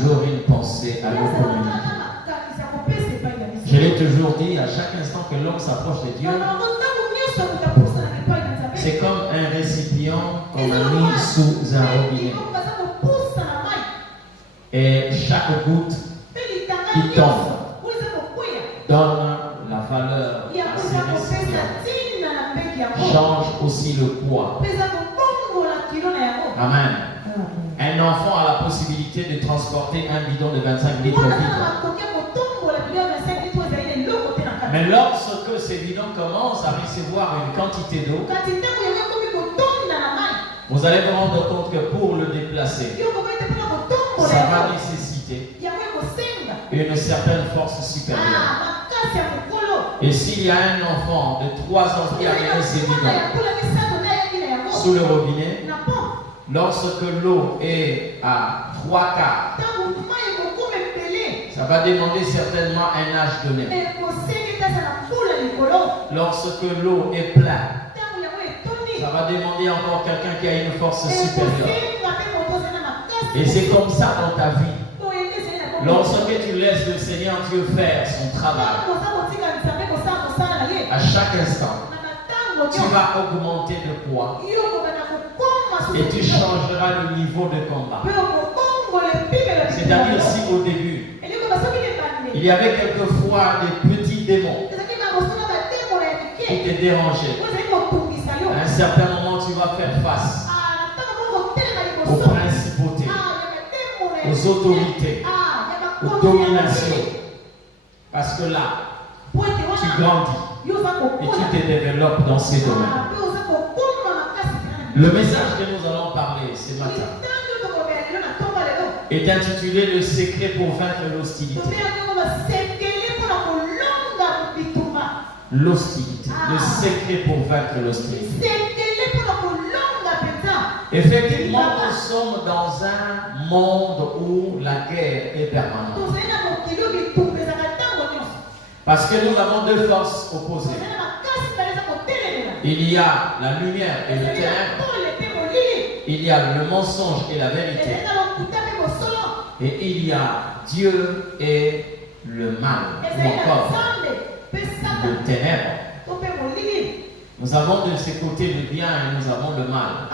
toujours une pensée à nous communiquer. Je l'ai toujours dit, à chaque instant que l'homme s'approche de Dieu, c'est comme un récipient qu'on a mis sous un robinet. Et chaque goutte qui tombe donne la valeur à ces récipients. Change aussi le poids. Amen. Un enfant a la possibilité de transporter un bidon de 25 litres vide. Mais lorsque ces bidons commencent à recevoir une quantité d'eau, vous allez vous rendre compte que pour le déplacer, ça va nécessiter une certaine force supérieure. Et s'il y a un enfant de 3 ans qui a amené ses bidons sous le robinet, lorsque l'eau est à 3/4, ça va demander certainement un âge donné. Lorsque l'eau est pleine, ça va demander encore quelqu'un qui a une force supérieure. Et c'est comme ça dans ta vie. Lorsque tu laisses le Seigneur Dieu faire son travail, à chaque instant, tu vas augmenter de poids et tu changeras le niveau de combat. C'est-à-dire si au début, il y avait quelquefois des petits démons qui te dérangeaient, à un certain moment, tu vas faire face aux principautés, aux autorités, aux dominations. Parce que là, tu grandis et tu te développes dans ces domaines. Le message que nous allons parler ce matin est intitulé « Le secret pour vaincre l'hostilité ». L'hostilité. Le secret pour vaincre l'hostilité. Effectivement, nous sommes dans un monde où la guerre est permanente. Parce que nous avons deux forces opposées. Il y a la lumière et le ténèbre. Il y a le mensonge et la vérité. Et il y a Dieu et le mal. Ou encore le ténèbre. Nous avons de ce côté le bien et nous avons le mal.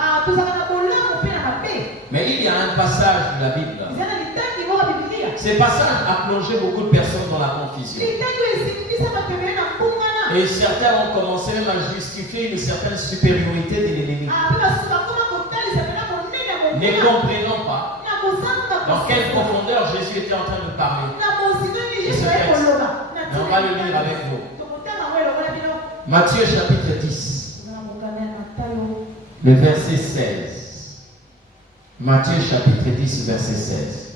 Mais il y a un passage de la Bible. Ce passage a plongé beaucoup de personnes dans la confusion. Et certains ont commencé même à justifier une certaine supériorité de l'ennemi. Ne comprenant pas dans quelle profondeur Jésus était en train de parler. Mais on va le lire avec vous. Matthieu chapitre 10, le verset 16. Matthieu chapitre 10, verset 16.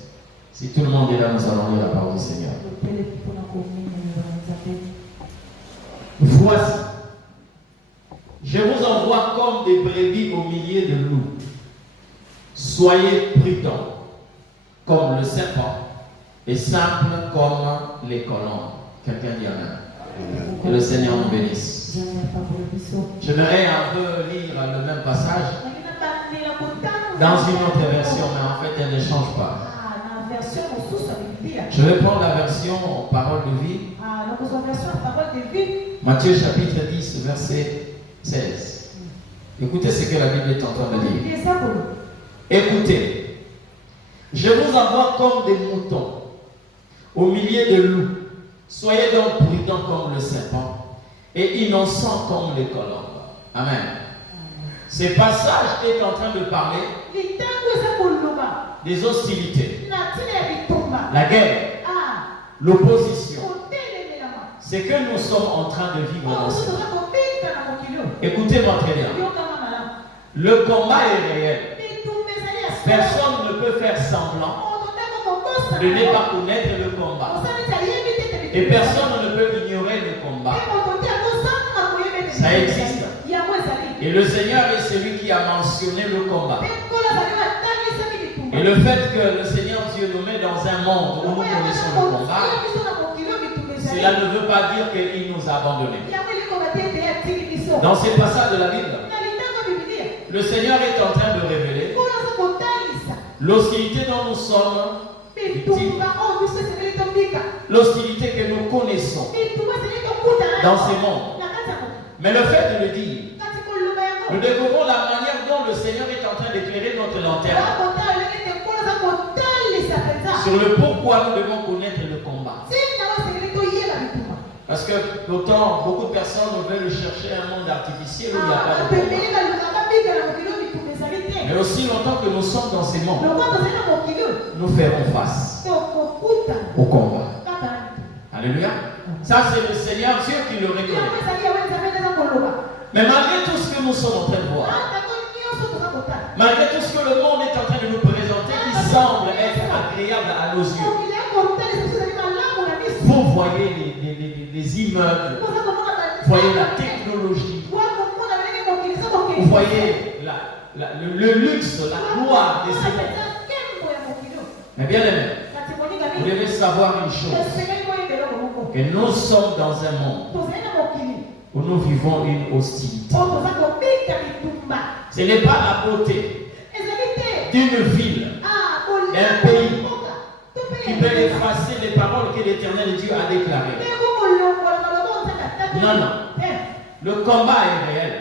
Si tout le monde est là, nous allons lire la parole du Seigneur. Voici, je vous envoie comme des brebis au milieu de loups. Soyez prudents comme le serpent et simples comme les colombes. Quelqu'un dit Amen. Que le Seigneur nous bénisse. J'aimerais un peu lire le même passage dans une autre version, mais en fait elle ne change pas. Je vais prendre la version parole de vie. Matthieu chapitre 10, verset 16. Écoutez ce que la Bible est en train de dire. Écoutez, je vous envoie comme des moutons au milieu de loups. Soyez donc prudents comme le serpent et innocents comme les colombes. Amen. Ce passage est en train de parler des hostilités, la guerre, l'opposition. C'est que nous sommes en train de vivre dans ce monde. Écoutez-moi très bien. Le combat est réel. Personne ne peut faire semblant de ne pas connaître le combat. Et personne ne peut ignorer le combat. Ça existe. Et le Seigneur est celui qui a mentionné le combat. Et le fait que le Seigneur Dieu nous met dans un monde où nous connaissons le combat, cela ne veut pas dire qu'il nous a abandonnés. Dans ces passages de la Bible, le Seigneur est en train de révéler l'hostilité dont nous sommes l'hostilité que nous connaissons dans ce monde. Mais le fait de le dire, nous découvrons la manière dont le Seigneur est en train d'éclairer notre lanterne sur le pourquoi nous devons connaître le combat. Parce que pourtant, beaucoup de personnes veulent chercher un monde artificiel où il n'y a pas de combat. Mais aussi longtemps que nous sommes dans ces mondes, nous ferons face au combat. Alléluia. Ça, c'est le Seigneur Dieu qui le reconnaît. Mais malgré tout ce que nous sommes en train de voir, malgré tout ce que le monde est en train de nous présenter qui semble être agréable à nos yeux, vous voyez les immeubles, vous voyez la technologie, vous voyez le luxe, la gloire des époques. Mais bien aimé, vous devez savoir une chose, que nous sommes dans un monde où nous vivons une hostilité. Ce n'est pas la beauté d'une ville, d'un pays, qui peut effacer les paroles que l'Éternel Dieu a déclarées. Non, non. Le combat est réel.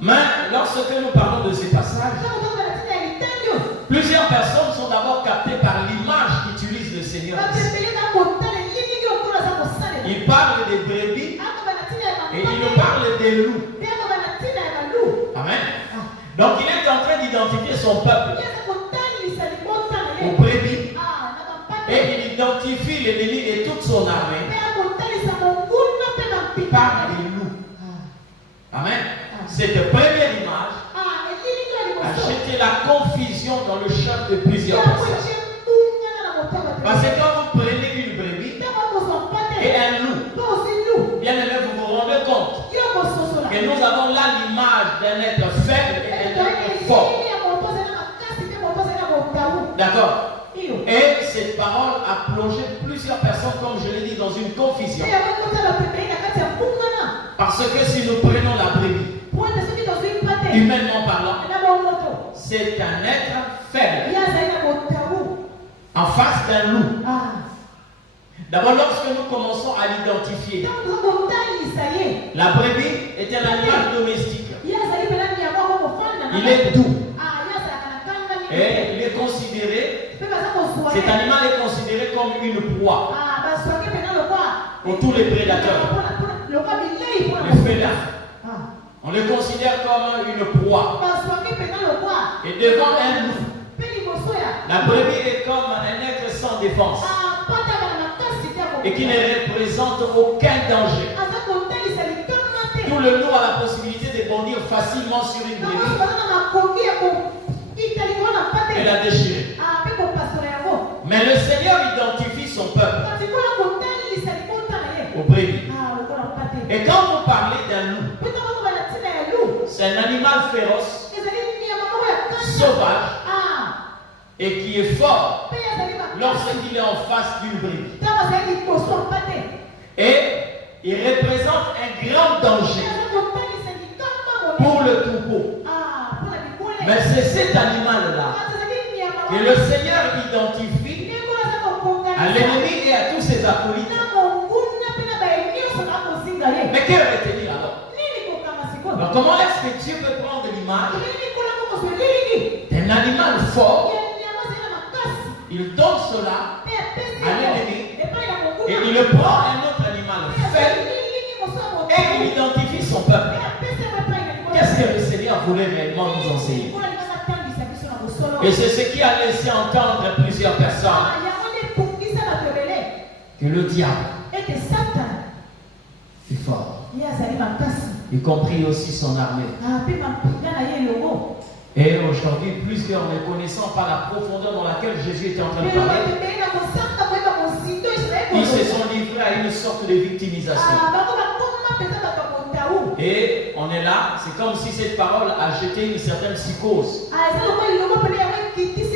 Mais lorsque nous parlons de ces passages, plusieurs personnes sont d'abord captées par l'image qu'utilise le Seigneur. Il parle des brebis et il nous parle des loups. Amen. Donc il est en train d'identifier son peuple aux brebis et il identifie l'ennemi et toute son armée par les loups. Amen. Cette première image a jeté la confusion dans le chef de plusieurs personnes. Parce que quand vous prenez une brebis et un loup, bien aimé, vous vous rendez compte que nous avons là l'image d'un être faible et d'un être fort. D'accord. Et cette parole a plongé plusieurs personnes, comme je l'ai dit, dans une confusion. Parce que si nous prenons la brebis, humainement parlant, c'est un être faible en face d'un loup. D'abord, lorsque nous commençons à l'identifier, la brebis est un animal domestique. Il est doux. Et il est considéré, cet animal est considéré comme une proie pour tous les prédateurs. Les félins. On le considère comme une proie. Et devant un loup, la brebis est comme un être sans défense et qui ne représente aucun danger. Tout le loup a la possibilité de bondir facilement sur une brebis et la déchirer. Mais le Seigneur identifie son peuple aux brebis. Et quand vous parlez d'un loup, c'est un animal féroce, sauvage et qui est fort lorsqu'il est en face d'une brebis. Et il représente un grand danger pour le troupeau. Mais c'est cet animal-là que le Seigneur identifie à l'ennemi et à tous ses acolytes. Mais que retenir alors? Donc comment est-ce que Dieu peut prendre l'image d'un animal fort, il donne cela à l'ennemi et il le prend à un autre animal faible et il identifie son peuple? Qu'est-ce que le Seigneur voulait réellement nous enseigner? Et c'est ce qui a laissé entendre plusieurs personnes que le diable est fort, y compris aussi son armée. Et aujourd'hui, plusieurs ne connaissant pas la profondeur dans laquelle Jésus était en train de parler, ils se sont livrés à une sorte de victimisation. Et on est là, c'est comme si cette parole a jeté une certaine psychose.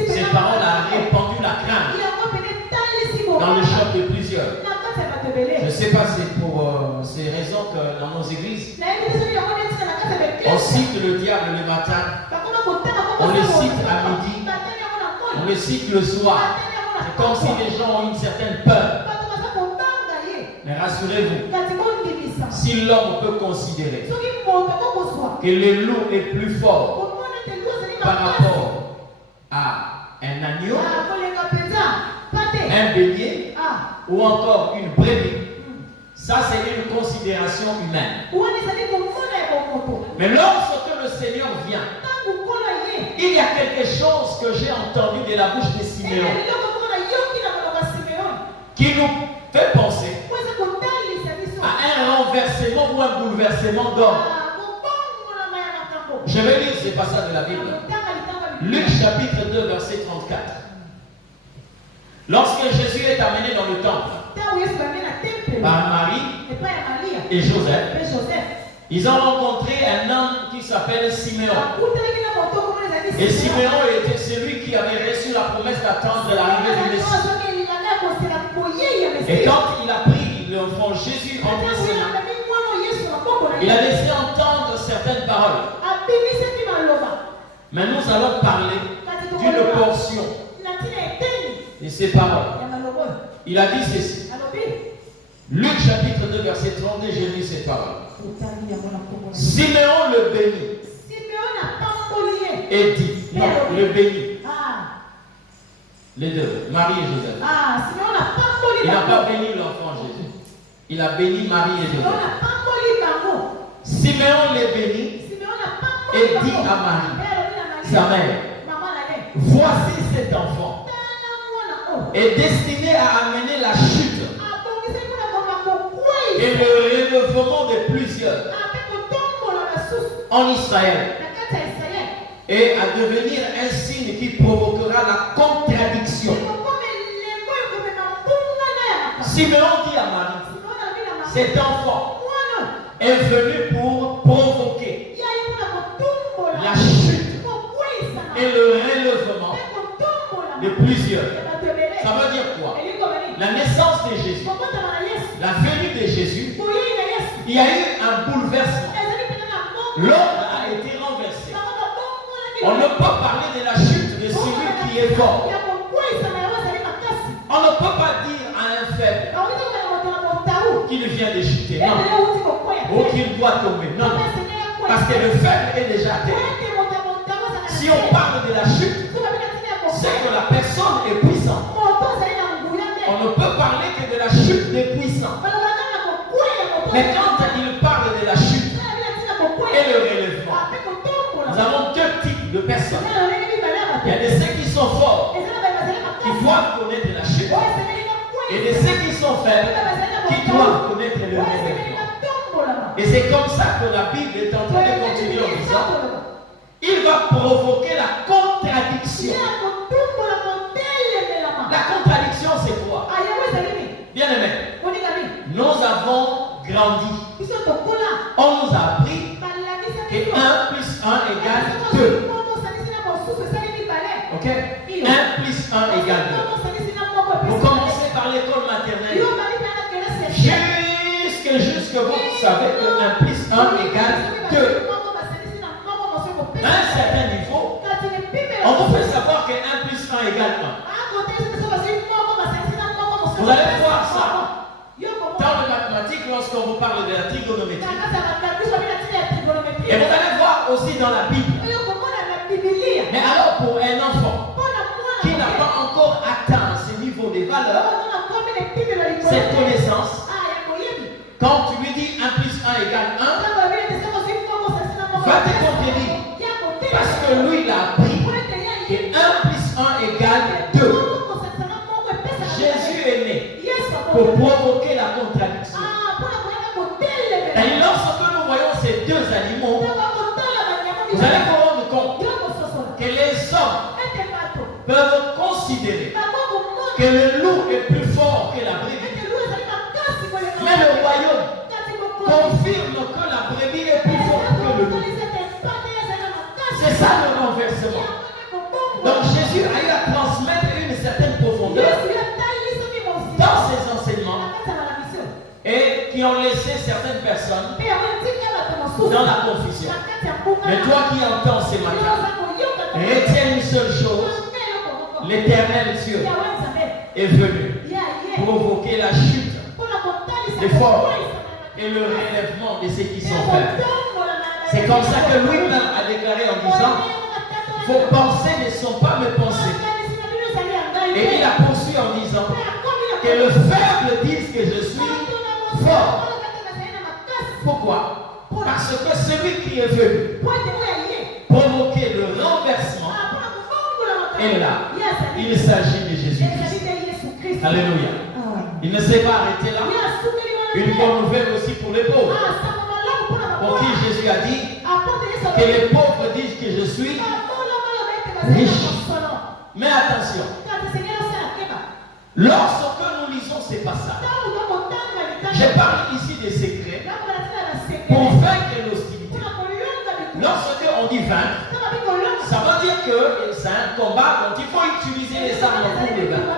Cette parole a répandu la crainte dans le cœur de plusieurs. Je ne sais pas si c'est pour ces raisons que dans nos églises, on cite le diable le matin, on le cite à midi, on le cite le soir. C'est comme si les gens ont une certaine peur. Mais rassurez-vous, si l'homme peut considérer que le loup est plus fort par rapport à un agneau, un bélier ou encore une brebis, ça c'est une considération humaine. Mais lorsque le Seigneur vient, il y a quelque chose que j'ai entendu de la bouche de Siméon qui nous fait penser à un renversement ou un bouleversement d'homme. Je vais lire ces passages de la Bible. Luc chapitre 2 verset 34. Lorsque Jésus est amené dans le temple par Marie et Joseph, ils ont rencontré un homme qui s'appelle Siméon. Et Siméon était celui qui avait reçu la promesse d'attendre l'arrivée du Messie. Et quand il a pris l'enfant Jésus entre ses mains, il a laissé entendre certaines paroles. Mais nous allons parler d'une portion de ces paroles. Il a dit ceci. Luc chapitre 2 verset 32, j'ai lu ces paroles. Siméon le bénit et dit, non, le bénit. Les deux, Marie et Joseph. Il n'a pas béni l'enfant Jésus. Il a béni Marie et Joseph. Siméon les bénit et dit à Marie, sa mère, voici cet enfant est destiné à amener la chute et le relèvement de plusieurs en Israël et à devenir un signe qui provoquera la contradiction. Siméon dit à Marie, cet enfant est venu pour provoquer la chute et le relèvement de plusieurs. Ça veut dire quoi? La naissance de Jésus, la venue de Jésus, il y a eu un bouleversement. L'ordre a été renversé. On ne peut pas parler de la chute de celui qui est fort. On ne peut pas dire à un faible qu'il vient de chuter, non, ou qu'il doit tomber, non, parce que le faible est déjà à terre. Si on parle de la chute, c'est que la personne est puissante. On ne peut parler que de la chute des puissants. Mais quand il parle de la chute et le relèvement, nous avons deux types de personnes. Il y a de ceux qui sont forts, qui doivent connaître la chute, et de ceux qui sont faibles, qui doivent connaître le relèvement. Et c'est comme ça que la Bible est en train de continuer en disant, il va provoquer la contradiction. La contradiction, c'est quoi? Bien aimé, nous avons grandi. On nous a appris que 1 plus 1 égale 2. Ok? 1 plus 1 égale 2. Vous commencez par l'école maternelle. Jusque vous savez que 1 plus 1 égale 2. À un certain niveau, on vous fait savoir que 1 plus 1 égale 1. Vous allez voir ça dans les mathématiques lorsqu'on vous parle de la trigonométrie. Et vous allez voir aussi dans la Bible. Mais alors pour un enfant qui n'a pas encore atteint ce niveau de valeur, cette connaissance, quand tu lui dis 1 plus 1 égale 1, va te contredire. Parce que lui, il a appris que 1 plus 1 égale 2. Jésus est né pour provoquer la contradiction. Et lorsque nous voyons ces deux animaux, vous allez vous rendre compte que les hommes peuvent considérer que le loup est plus fort que la brebis. Mais le royaume confirme que la brebis est plus forte que le loup. C'est ça le renversement. Donc Jésus a eu à transmettre une certaine profondeur dans ses enseignements et qui ont laissé certaines personnes dans la confusion. Mais toi qui entends ce matin, retiens une seule chose, l'Éternel Dieu est venu provoquer la chute des forts et le relèvement de ceux qui sont faibles. C'est comme ça que lui-même a déclaré en disant, vos pensées ne sont pas mes pensées. Et il a poursuivi en disant que le faible dise que je suis fort. Pourquoi? Parce que celui qui est venu provoquer le renversement est là. Il s'agit de Jésus-Christ. Alléluia. Il ne s'est pas arrêté là. Une bonne nouvelle aussi pour les pauvres. Pour qui Jésus a dit que les pauvres disent que je suis riche. Mais attention, lorsque nous lisons ces passages, je parle ici des secrets pour vaincre l'hostilité. Lorsque on dit vaincre, ça veut dire que c'est un combat dont il faut utiliser les armes pour le vaincre.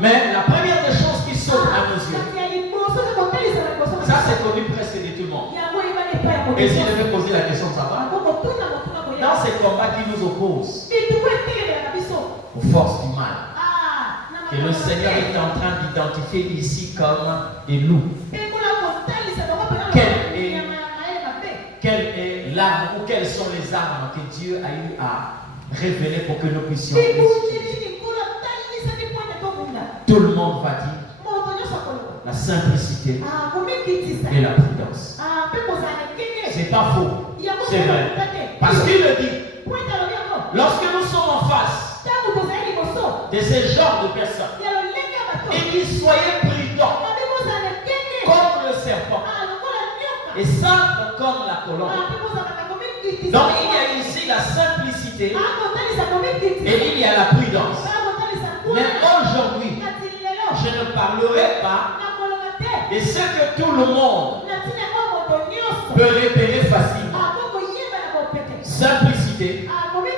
Mais la première des choses qui saute à nos yeux, ça c'est connu presque de tout le monde. Et si je vais poser la question, ça va? Dans ces combats qui nous opposent aux forces du mal, que le Seigneur est en train d'identifier ici comme des loups. Quelle est l'arme ou quelles sont les armes que Dieu a eu à révéler pour que nous puissions utiliser? Tout le monde va dire la simplicité et la prudence. C'est pas faux, c'est vrai. Parce qu'il le dit, lorsque nous sommes en face de ce genre de personnes, et qu'ils soient prudents comme le serpent et simples comme la colombe. Donc il y a ici la simplicité et il y a la prudence. Mais aujourd'hui, je ne parlerai pas de ce que tout le monde peut repérer facilement. Simplicité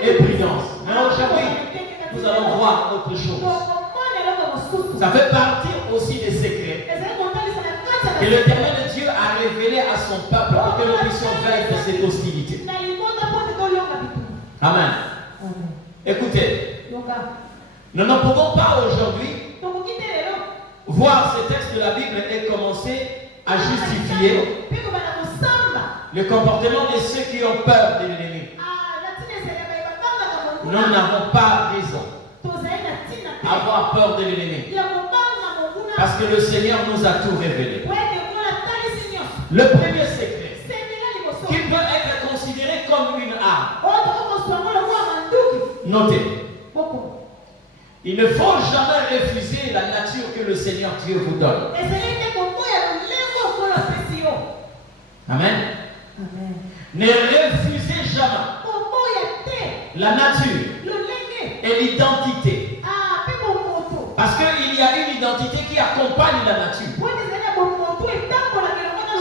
et prudence. Mais aujourd'hui, nous allons voir autre chose. Ça fait partie aussi des secrets que l'Éternel Dieu a révélé à son peuple pour que nous puissions vaincre cette hostilité. Amen. Écoutez, nous ne pouvons pas aujourd'hui voir ce texte de la Bible et commencer à justifier le comportement de ceux qui ont peur de l'ennemi. Nous n'avons pas raison d'avoir peur de l'ennemi. Parce que le Seigneur nous a tout révélé. Le premier secret, qui peut être considéré comme une arme. Notez. Il ne faut jamais refuser la nature que le Seigneur Dieu vous donne. Amen. Ne refusez jamais la nature et l'identité. Parce qu'il y a une identité qui accompagne la nature.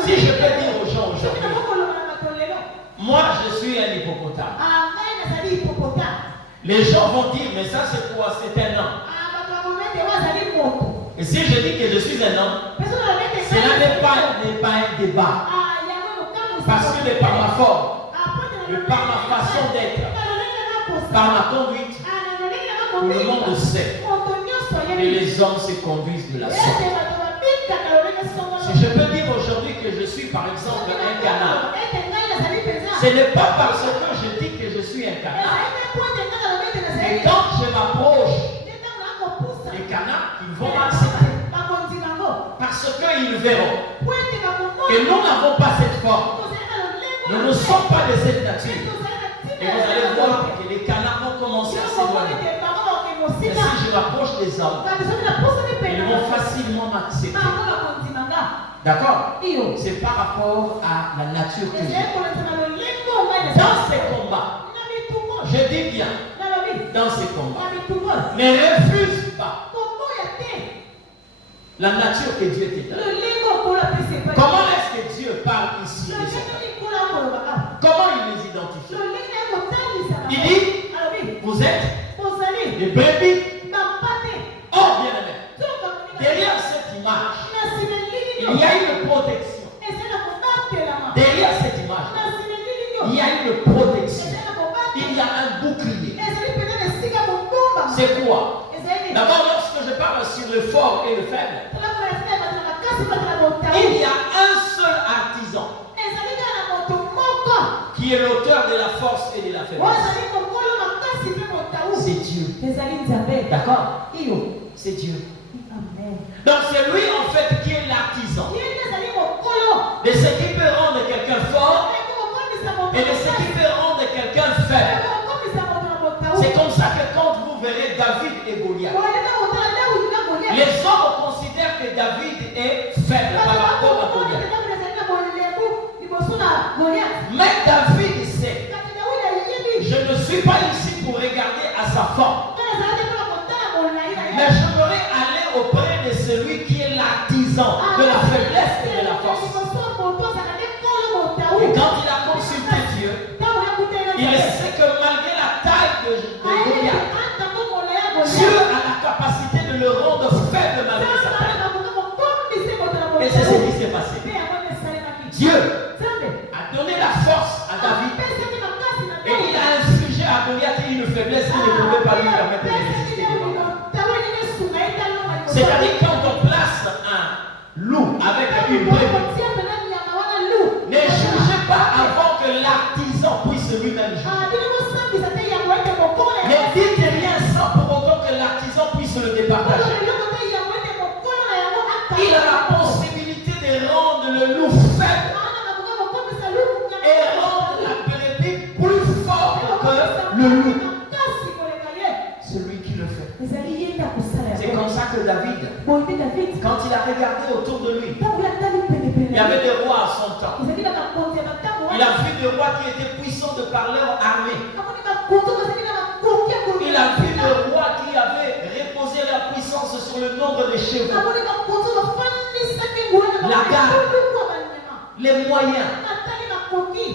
Si je peux dire aux gens aujourd'hui, moi je suis un hippopotame. Les gens vont dire, mais ça c'est quoi? C'est un homme. Et si je dis que je suis un homme, cela n'est pas un débat. Parce que de par ma forme, de par ma façon d'être, par ma conduite, tout le monde sait que les hommes se conduisent de la sorte. Si je peux dire aujourd'hui que je suis par exemple un canard, ce n'est pas parce que je dis que je suis un canard. Et quand je m'approche des canards, ils vont m'accepter. Parce qu'ils verront que nous n'avons pas cette forme. Nous ne sommes pas de cette nature. Et vous allez voir que les canards vont commencer à s'éloigner. Et si je m'approche des hommes, ils vont facilement m'accepter. D'accord? C'est par rapport à la nature que j'ai. Dans ces combats, je dis bien, dans ces combats, ne refuse pas la nature que Dieu te donne. Comment est-ce que Dieu parle ici? Comment il les identifie? Il dit, vous êtes des brebis. Oh, bien aimé. Derrière cette image, il y a une protection. Derrière cette image, il y a une protection. Il y a un bouclier. C'est quoi? D'abord, lorsque je parle sur le fort et le faible, il y a un seul artisan qui est l'auteur de la force et de la faiblesse. C'est Dieu. D'accord? C'est Dieu. Donc c'est lui en fait qui est l'artisan de ce qui peut rendre quelqu'un fort et de ce qui peut rendre quelqu'un faible. C'est comme ça que quand vous verrez David et Goliath, les hommes considèrent que David est faible par rapport à Goliath. Mais David sait, je ne suis pas ici pour regarder à sa forme, mais j'aimerais aller auprès de celui qui est l'artisan de la faiblesse et de la force. Et quand il a consulté Dieu, il sait que malgré la taille de Goliath, Dieu a la capacité de le rendre faible malgré sa taille. Et c'est ce qui s'est passé. Dieu a donné la force à David et il a infligé à Goliath une faiblesse qui ne pouvait pas lui permettre de résister devant lui. C'est-à-dire quand on place un loup avec une brebis, ne jugez pas avant que l'artisan puisse lui-même juger. Ne dites rien sans pour autant que l'artisan puisse le départager. Il a la possibilité de rendre le loup faible et rendre la brebis plus forte que le loup. Celui qui le fait. C'est comme ça que David, quand il a regardé autour de lui, il y avait des rois à son temps. Il a vu des rois qui étaient puissants de par leur armée. Il a vu des rois qui avaient reposé leur puissance sur le nombre de chevaux, la garde, les moyens.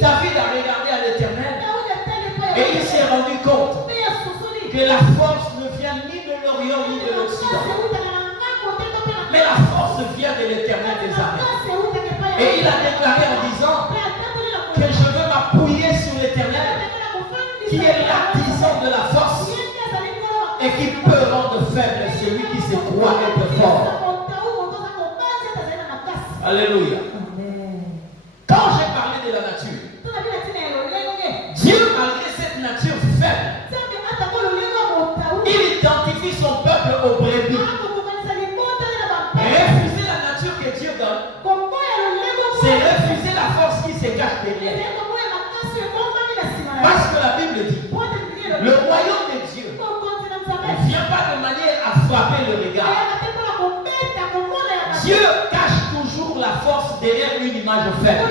David a regardé à l'Éternel et il s'est rendu compte que la force ne vient ni de l'Orient ni de l'Occident, mais la force vient de l'Éternel des armées. Et il a déclaré en disant que je veux m'appuyer sur l'Éternel qui est l'artisan de la force et qui peut rendre faible celui qui se croit être fort. Alléluia. Quand j'ai parlé de la nature, Dieu, malgré cette nature faible, il identifie son peuple au brebis. Refuser la nature que Dieu donne, c'est refuser la force qui se cache derrière. Parce que la Bible dit, le royaume de Dieu ne vient pas de manière à frapper le regard. Dieu cache toujours la force derrière une image faible.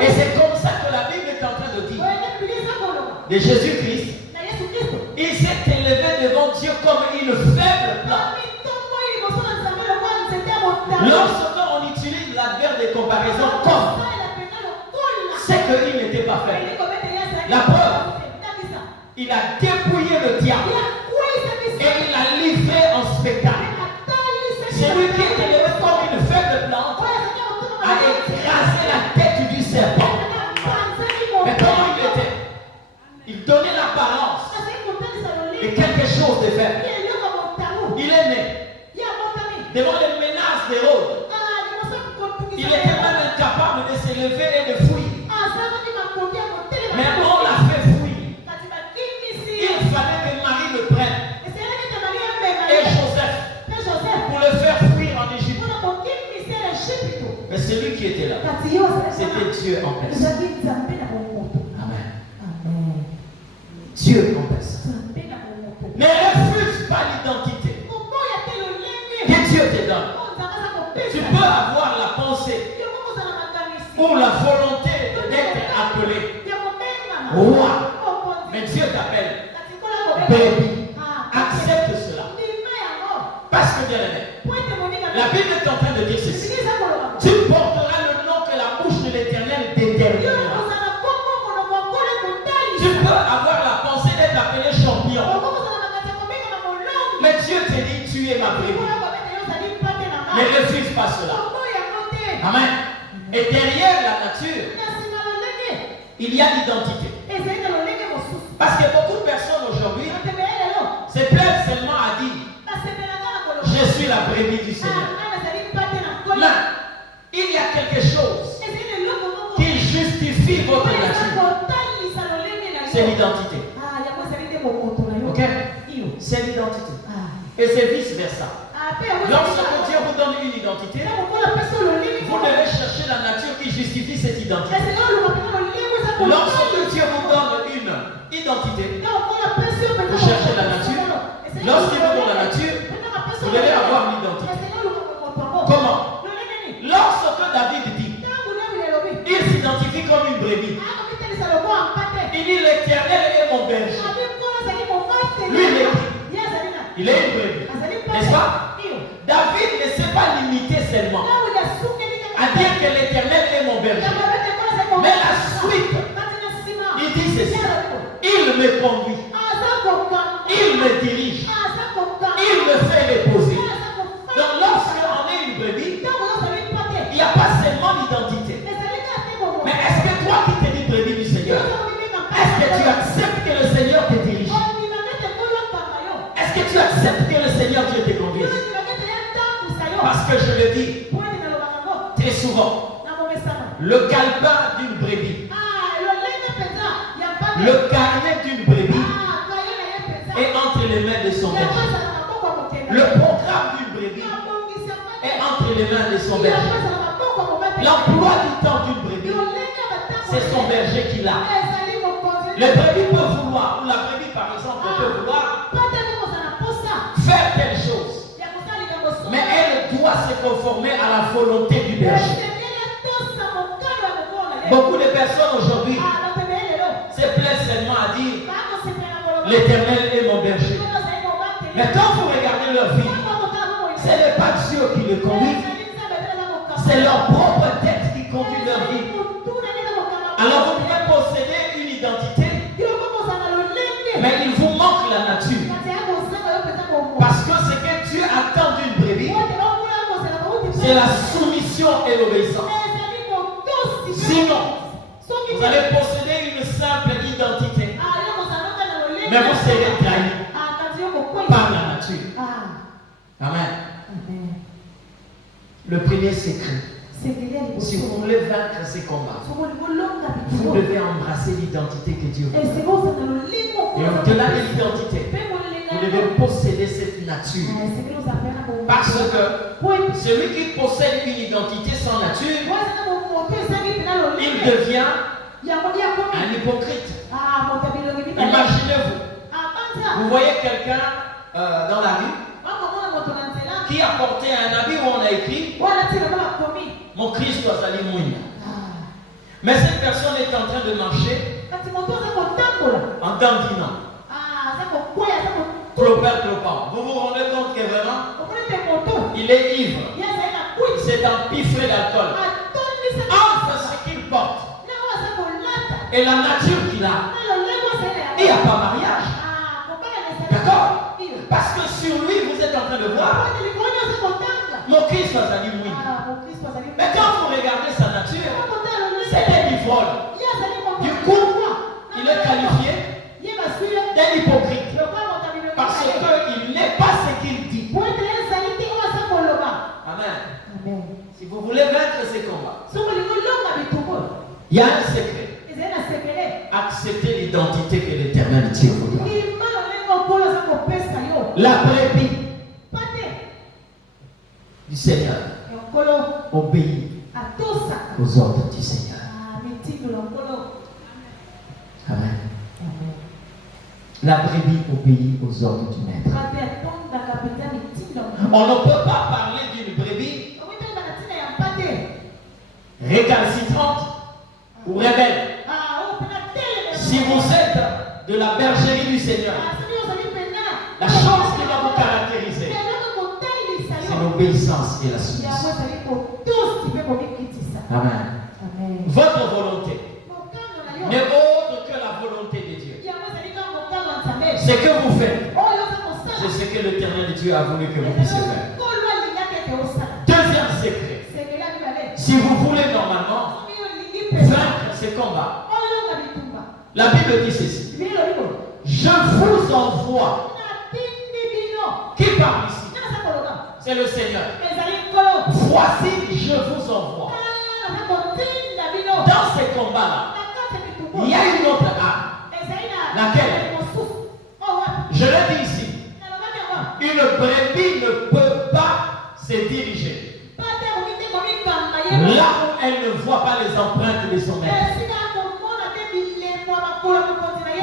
Et c'est comme ça que la Bible est en train de dire de Jésus-Christ. Il s'est élevé devant Dieu comme une faible plante. Lorsqu'on utilise l'adverbe de comparaison comme, c'est qu'il n'était pas faible. La preuve, il a dépouillé le diable et il l'a livré en spectacle. Celui qui est élevé comme une faible plante a écrasé la tête du serpent. Mais comment il était? Il donnait l'apparence de quelque chose de faible. Il est né devant les menaces d'Hérode. Il était même incapable de s'élever et de fuir. Mais on l'a fait fuir. Il fallait que Marie le prenne. Et Joseph pour le faire fuir en Égypte. Mais celui qui était là, c'était Dieu en personne. Amen. Dieu en personne. Ne refuse pas l'identité que Dieu te donne. Tu peux avoir la pensée ou la volonté d'être appelé roi, mais Dieu t'appelle baby. Accepte cela. Parce que bien aimé, la Bible est en train de dire ceci. Tu porteras le nom que la bouche de l'Éternel déterminera. Tu peux avoir la pensée d'être appelé champion, mais Dieu te dit tu es ma brebis. Ne refuse pas cela. Amen. Et derrière la nature, il y a l'identité. Parce que beaucoup de personnes aujourd'hui suis la brebis du Seigneur. Là, il y a quelque chose qui justifie votre nature. C'est l'identité. Ok? C'est l'identité. Et c'est vice-versa. Lorsque Dieu vous donne une identité, vous devez chercher la nature qui justifie cette identité. Lorsque Dieu vous donne une identité, vous cherchez la nature. Lorsqu'il vous donne la nature, vous devez avoir l'identité. Comment? Lorsque David dit, il s'identifie comme une brebis. Il dit l'Éternel est mon berger. Lui, il est une brebis. N'est-ce pas? David ne s'est pas limité seulement à dire que l'Éternel est mon berger. Mais la suite, il dit ceci. Il me conduit. Il me dirige. Il me fait reposer. Donc lorsqu'on est une brebis, il n'y a pas seulement l'identité. Mais est-ce que toi qui t'es dit brebis du Seigneur, est-ce que tu acceptes que le Seigneur te dirige? Est-ce que tu acceptes que le Seigneur Dieu te conduise? Parce que je le dis très souvent, le calepin d'une brebis, le carnet d'une brebis est entre les mains de son berger. Le programme d'une brebis est entre les mains de son berger. L'emploi du temps d'une brebis, c'est son berger qui l'a. Le brebis peut vouloir, ou la brebis par exemple peut vouloir faire telle chose, mais elle doit se conformer à la volonté du berger. Beaucoup de personnes aujourd'hui se plaisent seulement à dire l'Éternel est mon berger. Mais quand vous regardez leur vie, ce n'est pas Dieu qui les conduit, c'est leur propre tête qui conduit leur vie. Alors vous pouvez posséder une identité, mais il vous manque la nature. Parce que ce que Dieu attend d'une brebis, c'est la soumission et l'obéissance. Sinon, vous allez posséder une simple identité, mais vous serez trahi par la nature. Amen. Le premier secret, si vous voulez vaincre ces combats, vous devez embrasser l'identité que Dieu vous donne. Et au-delà de l'identité, vous devez posséder cette nature. Parce que celui qui possède une identité sans nature, il devient un hypocrite. Imaginez-vous, vous voyez quelqu'un dans la rue qui a porté un habit où on a écrit mon Christ doit aller mourir. Mais cette personne est en train de marcher en dandinant. Clopin. Vous vous rendez compte que vraiment il est ivre. Il s'est empiffré d'alcool. Entre ce qu'il porte et la nature qu'il a, il n'y a pas mariage. D'accord? Parce que sur lui, vous êtes en train de voir mon Christ va aller mourir. Mais quand vous regardez sa nature, c'est un ivrogne. Du coup, il est qualifié d'un hypocrite. Parce qu'il n'est pas ce qu'il dit. Amen. Si vous voulez vaincre ces combats, il y a un secret. Acceptez l'identité que l'Éternel Dieu vous donne. La brebis du Seigneur obéit aux ordres du Seigneur. Amen. La brebis obéit aux ordres du Maître. On ne peut pas parler d'une brebis récalcitrante ou rebelle. Si vous êtes de la bergerie du Seigneur, la chose qui va vous caractériser, c'est l'obéissance et la soumission. Amen. Votre volonté n'est autre que la volonté de Dieu. Ce que vous faites, c'est ce que l'Éternel Dieu a voulu que vous puissiez faire. Deuxième secret. Si vous voulez normalement vaincre ces combats, la Bible dit ceci. Je vous envoie. Qui parle ici? C'est le Seigneur. Voici, je vous envoie. Dans ces combats-là, il y a une autre arme. Laquelle? Je le dis ici. Une brebis ne peut pas se diriger là où elle ne voit pas les empreintes de son maître.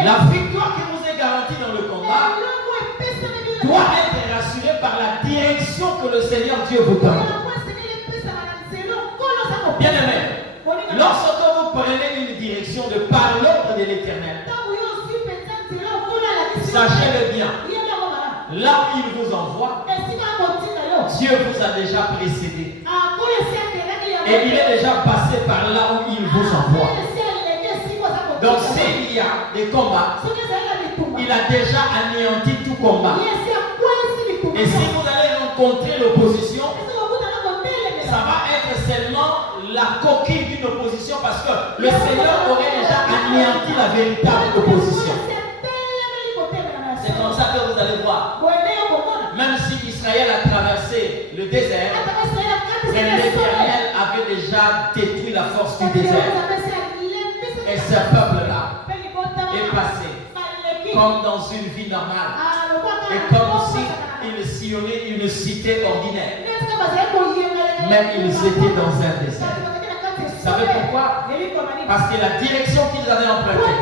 La victoire qui vous est garantie dans le combat doit être rassurée par la direction que le Seigneur Dieu vous donne. Bien aimé, lorsque vous prenez une direction de par l'ordre de l'Éternel, sachez-le bien, là où il vous envoie, Dieu vous a déjà précédé. Et il est déjà passé par là où il vous envoie. Donc s'il y a des combats, il a déjà anéanti tout combat. Et si vous allez rencontrer l'opposition, ça va être seulement la coquille d'une opposition parce que le Seigneur aurait déjà anéanti la véritable opposition. C'est comme ça que vous allez voir. Même si Israël a traversé le désert, l'Éternel avait déjà détruit la force du désert. Et ce peuple-là est passé comme dans une vie normale. Et comme si il sillonnait une cité ordinaire. Même ils étaient dans un désert. Vous savez pourquoi? Parce que la direction qu'ils avaient empruntée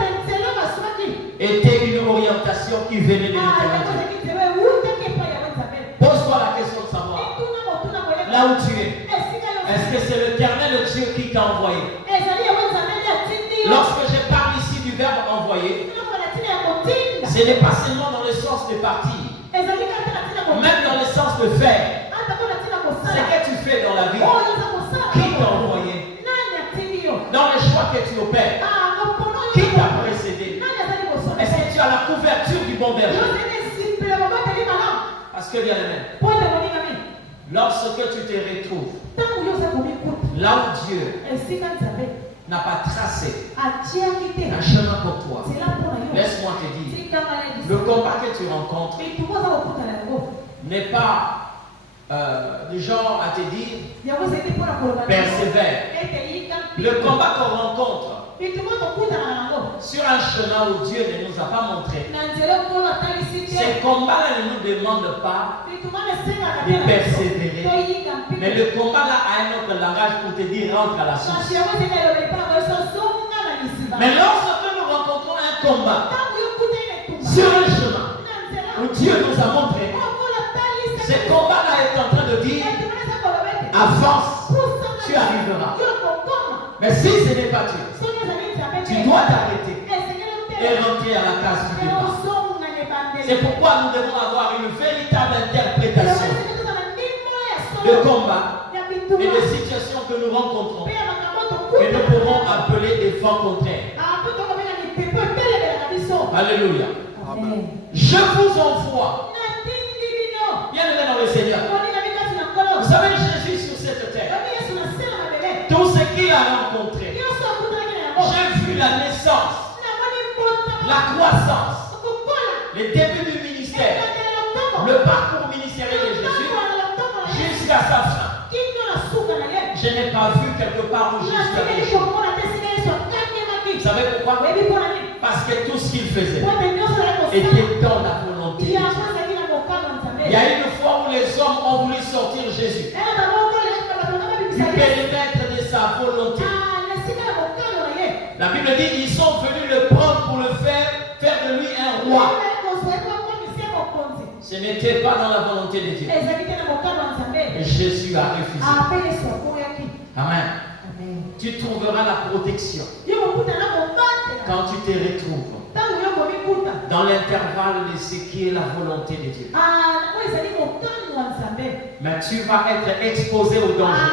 était une orientation qui venait de l'Éternel. Pose-toi la question de savoir là où tu es. Est-ce que c'est l'Éternel Dieu qui t'a envoyé? Lorsque je parle ici du verbe envoyer, ce n'est pas seulement dans le sens de partir, même dans le sens de faire. Ce que tu fais dans la vie, qui t'a envoyé? Dans les choix que tu opères, qui t'a précédé? Est-ce que tu as la couverture du bon berger? Parce que bien aimé, lorsque tu te retrouves là où Dieu n'a pas tracé un chemin pour toi, laisse-moi te dire, le combat que tu rencontres n'est pas du genre à te dire persévère. Le combat qu'on rencontre sur un chemin où Dieu ne nous a pas montré, ces combats-là ne nous demandent pas de persévérer, mais le combat-là a un autre langage pour te dire rentre à la source. Mais lorsque nous rencontrons un combat sur un chemin où Dieu nous a montré, ce combat-là est en train de dire avance, tu arriveras. Mais si ce n'est pas Dieu, tu dois t'arrêter et rentrer à la case du départ. C'est pourquoi nous devons avoir une véritable interprétation de combat et de situations que nous rencontrons, que nous pourrons appeler des vents contraires. Alléluia. Amen. Je vous envoie. Bien aimé dans le Seigneur. Vous savez, Jésus sur cette terre, tout ce qu'il a rencontré, j'ai vu la naissance, la croissance, le début du ministère, le parcours ministériel de Jésus jusqu'à sa fin. Je n'ai pas vu quelque part où Jésus avait échoué. Vous savez pourquoi? Parce que tout ce qu'il faisait était dans la volonté de Dieu. Il y a une fois où les hommes ont voulu sortir Jésus du périmètre de sa volonté. La Bible dit qu'ils sont venus le prendre pour le faire de lui un roi. Ce n'était pas dans la volonté de Dieu. Et Jésus a refusé. Amen. Tu trouveras la protection quand tu te retrouves dans l'intervalle de ce qui est la volonté de Dieu. Mais tu vas être exposé au danger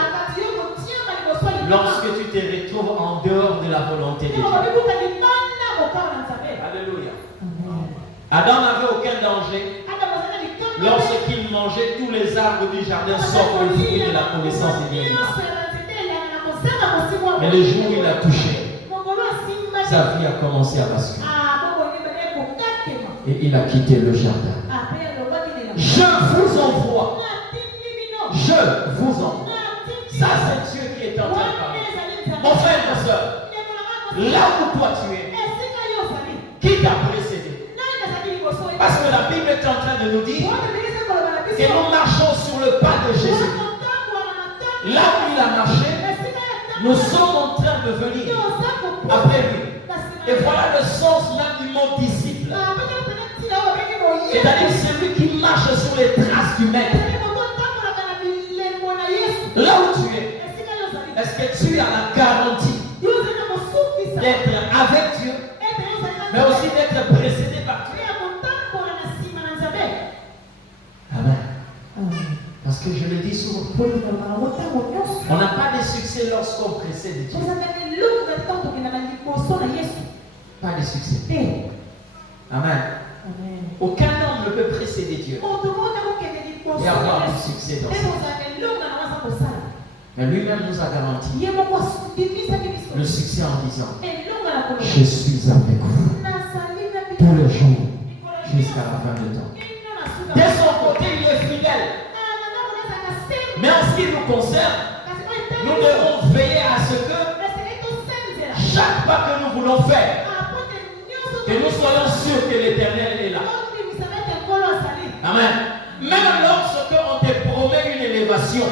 lorsque tu te retrouves en dehors de la volonté de Dieu. Alléluia. Adam n'avait aucun danger lorsqu'il mangeait tous les arbres du jardin sauf le fruit de la connaissance de Dieu. Mais le jour où il a touché, sa vie a commencé à basculer. Et il a quitté le jardin. Je vous envoie Je vous envoie. Ça, c'est Dieu qui est en train de parler. Mon frère, ma soeur, là où toi tu es, qui t'a précédé? Parce que la Bible est en train de nous dire que nous marchons sur le pas de Jésus. Là où il a marché, nous sommes en train de venir après lui. Et voilà le sens même du mot disciple. C'est-à-dire celui qui marche sur les traces du maître. Là où tu es, est-ce que tu as la garantie d'être avec Dieu, mais aussi d'être précédé par Dieu? Amen. Parce que je le dis souvent, on n'a pas de succès lorsqu'on précède Dieu. Pas de succès. Amen. Aucun homme ne peut précéder Dieu et avoir du succès dans sa vie. Mais lui-même nous a garanti le succès en disant: je suis avec vous tous les jours jusqu'à la fin du temps. De son côté, il est fidèle. Mais en ce qui nous concerne, nous devons veiller à ce que chaque pas que nous voulons faire, que nous soyons sûrs que l'Éternel est là. Amen. Même lorsque on te promet une élévation,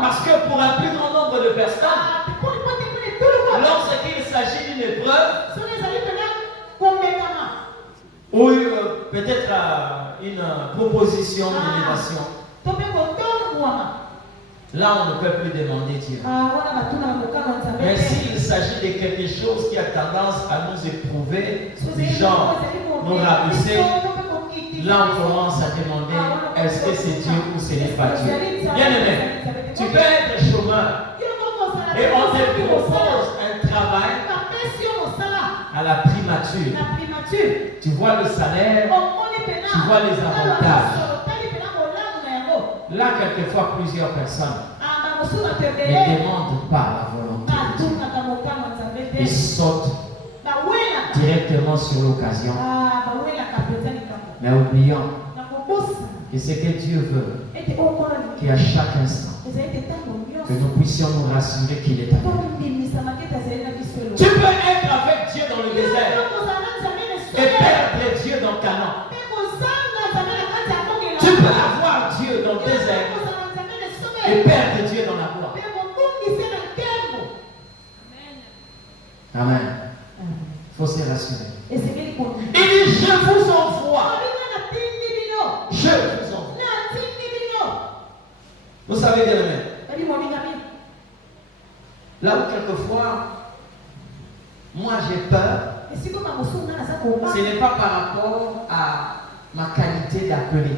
parce que pour un plus grand nombre de personnes, lorsqu'il s'agit d'une épreuve, ou peut-être une proposition d'élévation, là on ne peut plus demander Dieu. Mais s'il s'agit de quelque chose qui a tendance à nous éprouver, du genre nous rabaisser, là on commence à demander: est-ce que c'est Dieu ou ce n'est pas Dieu? Bien aimé, tu peux être chômeur et on te propose un travail à la primature. Tu vois le salaire, tu vois les avantages. Là, quelquefois, plusieurs personnes ne demandent pas la volonté de Dieu et sautent directement sur l'occasion. Mais oublions que ce que Dieu veut, qu'à chaque instant, que nous puissions nous rassurer qu'il est avec nous. Tu peux être avec Dieu dans le désert et perdre Dieu dans Canaan. Tu peux avoir Dieu dans le désert et perdre Dieu dans la gloire. Amen. Il faut se rassurer. Il dit: je vous envoie. Je vous envoie. Vous savez bien, amen. Là où quelquefois, moi j'ai peur, ce n'est pas par rapport à ma qualité d'appelé.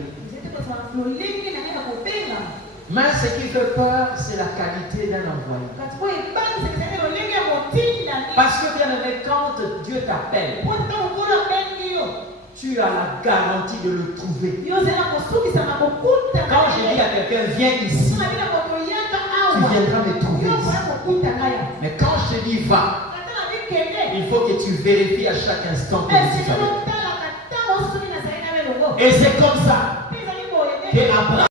Mais ce qui fait peur, c'est la qualité d'un envoyé. Parce que bien aimé, quand Dieu t'appelle, tu as la garantie de le trouver. Quand je dis à quelqu'un: viens ici, tu viendras me trouver ici. Mais quand je te dis va, il faut que tu vérifies à chaque instant que je suis avec toi. Et c'est comme ça que Abraham